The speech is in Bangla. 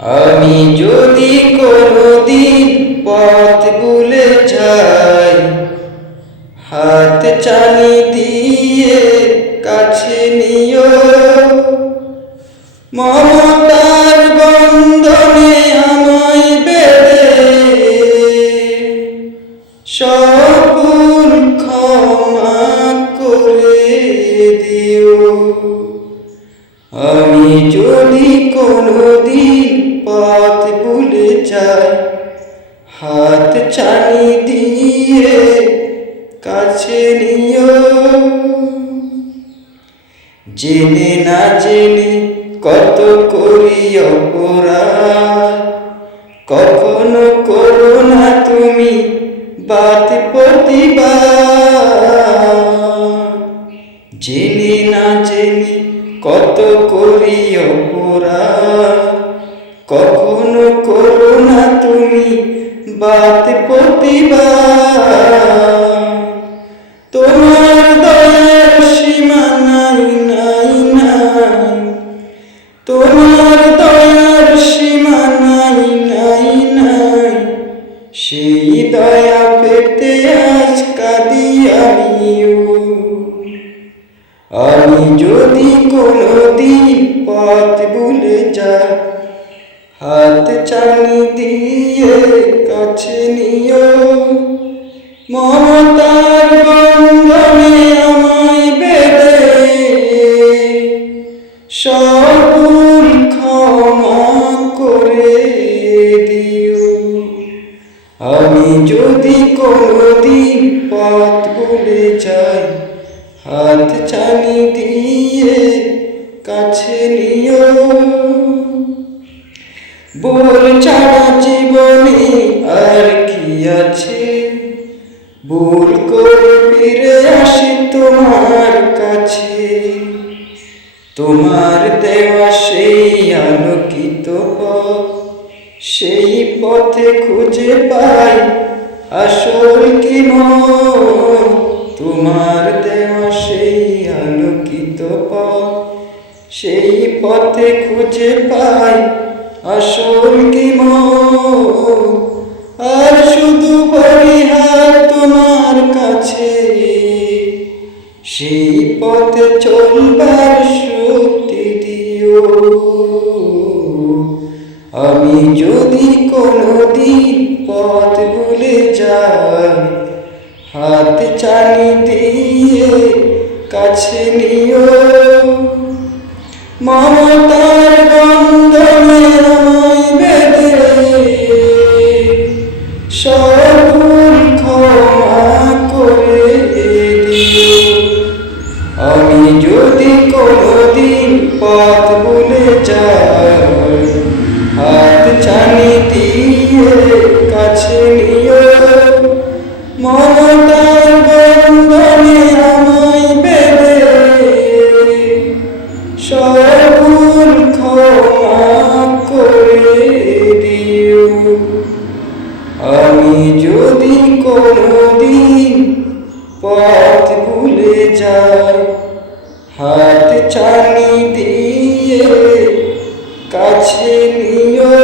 আমি যদি কোনদিন পথ ভুলে যাই, হাত চানি দিয়ে কাছে নিও। মমতার বন্ধনে আমায় বেঁধে সবুল ক্ষমা করে দিও। আমি যদি কোনদিন পথ ভুলে যায়, হাত চানি দিয়ে কাছে নিও। জেনে না জেনে কত করি অপরাধ, কখনো করো না তুমি বাত প্রতিবাদ। জেনে না জেনে কত করি অপরাধ করো না তুমি বাত প্রতিবাদ তোমার দয়ার সীমা নাই নাই নাই। তোমার দয়ার সীমা নাই নাই নাই। সেই দয়া পেতে আজ কাঁদি আমিও। আমি যদি কোনদিন পথ ভুলে যাই হাত চানি দিয়ে কাছে নিও। মমতার বন্ধনে আমায় বেঁধে। সবুল ক্ষমা করে দিও। আমি যদি কোনদিন পথ ভুলে যাই, হাত চানি দিয়ে কাছে নিও। বল ছাড়া জীবনে আর কি আছে? ভুল করে ফিরে আসি তোমার কাছে। তোমার দেওয়া সেই আলোকিত পথ, সেই পথে খুঁজে পাই আসল কি তোমার দেওয়া সেই আলোকিত পথ, সেই পথে খুঁজে পাই আসল কি আর শুধু পরিহার তোমার কাছে। সেই পথে চলবার শক্তি দিও। আমি যদি কোনদিন পথ ভুলে যাই, হাত চানি দিয়ে কাছে নিও। মমতার কাছে নিও মমতার বন্ধনে আমায় বেড়ে সকল ক্ষমা করে দিও। আমি যদি কোনোদিন পথ ভুলে যাই, হাত চানি দিয়ে কাছে নিও।